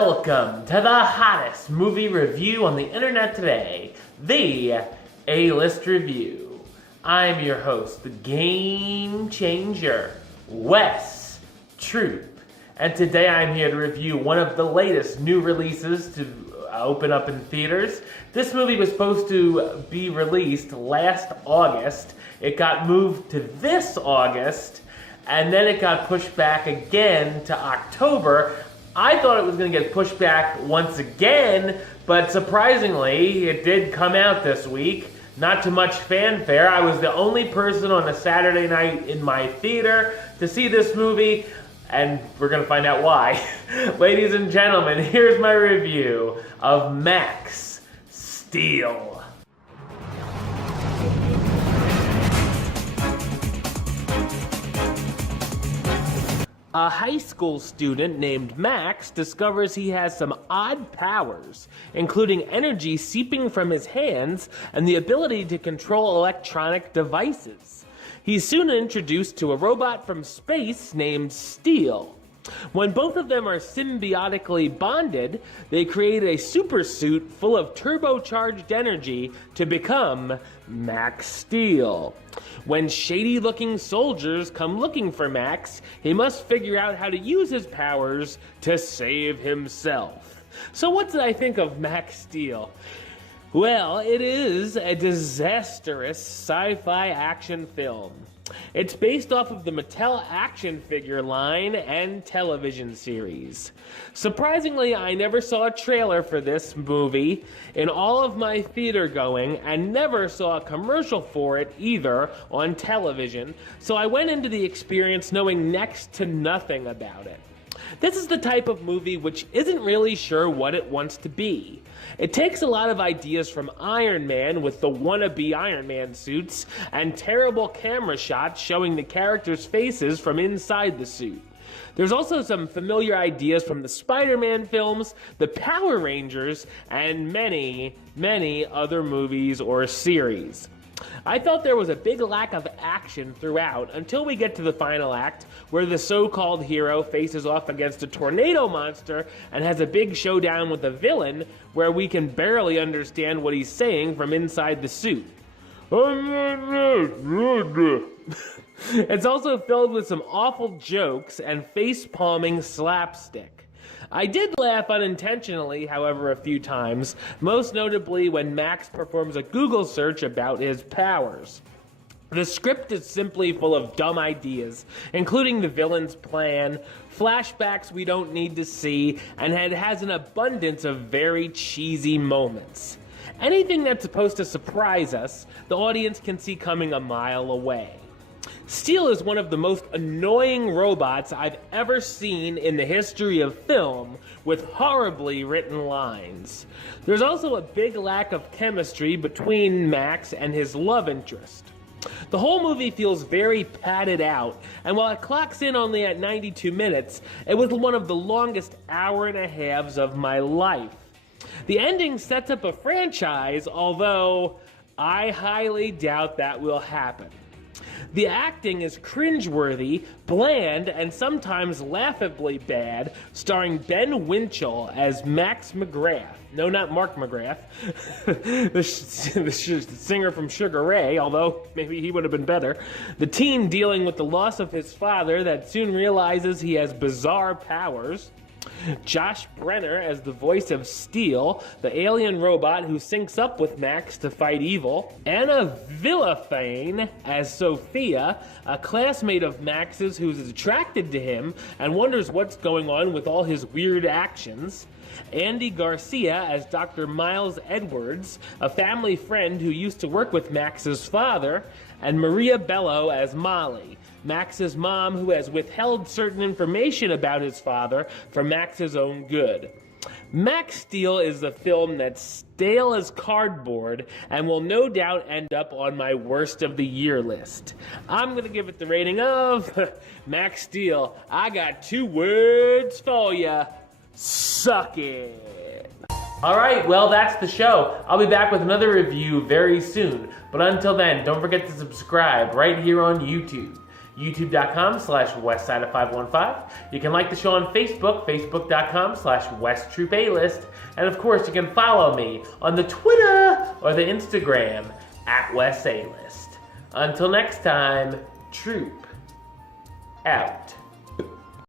Welcome to the hottest movie review on the internet today, the A-List Review. I'm your host, the Game Changer, Wes Troop. And today I'm here to review one of the latest new releases to open up in theaters. This movie was supposed to be released last August. It got moved to this August, and then it got pushed back again to October. I thought it was going to get pushed back once again, but surprisingly, it did come out this week. Not too much fanfare. I was the only person on a Saturday night in my theater to see this movie, and we're going to find out why. Ladies and gentlemen, here's my review of Max Steel. A high school student named Max discovers he has some odd powers, including energy seeping from his hands and the ability to control electronic devices. He's soon introduced to a robot from space named Steel. When both of them are symbiotically bonded, they create a super suit full of turbocharged energy to become Max Steel. When shady-looking soldiers come looking for Max, he must figure out how to use his powers to save himself. So what did I think of Max Steel? Well, it is a disastrous sci-fi action film. It's based off of the Mattel action figure line and television series. Surprisingly, I never saw a trailer for this movie in all of my theater going and never saw a commercial for it either on television, so I went into the experience knowing next to nothing about it. This is the type of movie which isn't really sure what it wants to be. It takes a lot of ideas from Iron Man with the wannabe Iron Man suits and terrible camera shots showing the characters' faces from inside the suit. There's also some familiar ideas from the Spider-Man films, the Power Rangers, and many, many other movies or series. I felt there was a big lack of action throughout until we get to the final act where the so-called hero faces off against a tornado monster and has a big showdown with a villain where we can barely understand what he's saying from inside the suit. It's also filled with some awful jokes and face-palming slapstick. I did laugh unintentionally, however, a few times, most notably when Max performs a Google search about his powers. The script is simply full of dumb ideas, including the villain's plan, flashbacks we don't need to see, and it has an abundance of very cheesy moments. Anything that's supposed to surprise us, the audience can see coming a mile away. Steel is one of the most annoying robots I've ever seen in the history of film, with horribly written lines. There's also a big lack of chemistry between Max and his love interest. The whole movie feels very padded out, and while it clocks in only at 92 minutes, it was one of the longest hour and a halves of my life. The ending sets up a franchise, although I highly doubt that will happen. The acting is cringeworthy, bland, and sometimes laughably bad, starring Ben Winchell as Max McGrath. No, not Mark McGrath, the singer from Sugar Ray, although maybe he would have been better. The teen dealing with the loss of his father that soon realizes he has bizarre powers. Josh Brenner as the voice of Steel, the alien robot who syncs up with Max to fight evil. Anna Villafane as Sophia, a classmate of Max's who's attracted to him and wonders what's going on with all his weird actions. Andy Garcia as Dr. Miles Edwards, a family friend who used to work with Max's father. And Maria Bello as Molly, Max's mom who has withheld certain information about his father for Max's own good. Max Steel is a film that's stale as cardboard and will no doubt end up on my worst of the year list. I'm going to give it the rating of Max Steel. I got 2 words for ya. Suck it. Alright, well that's the show. I'll be back with another review very soon. But until then, don't forget to subscribe right here on YouTube. youtube.com/westside515. You can like the show on Facebook, facebook.com/westtroopaList. And of course, you can follow me on the Twitter or the Instagram @WestAList. Until next time, Troop out.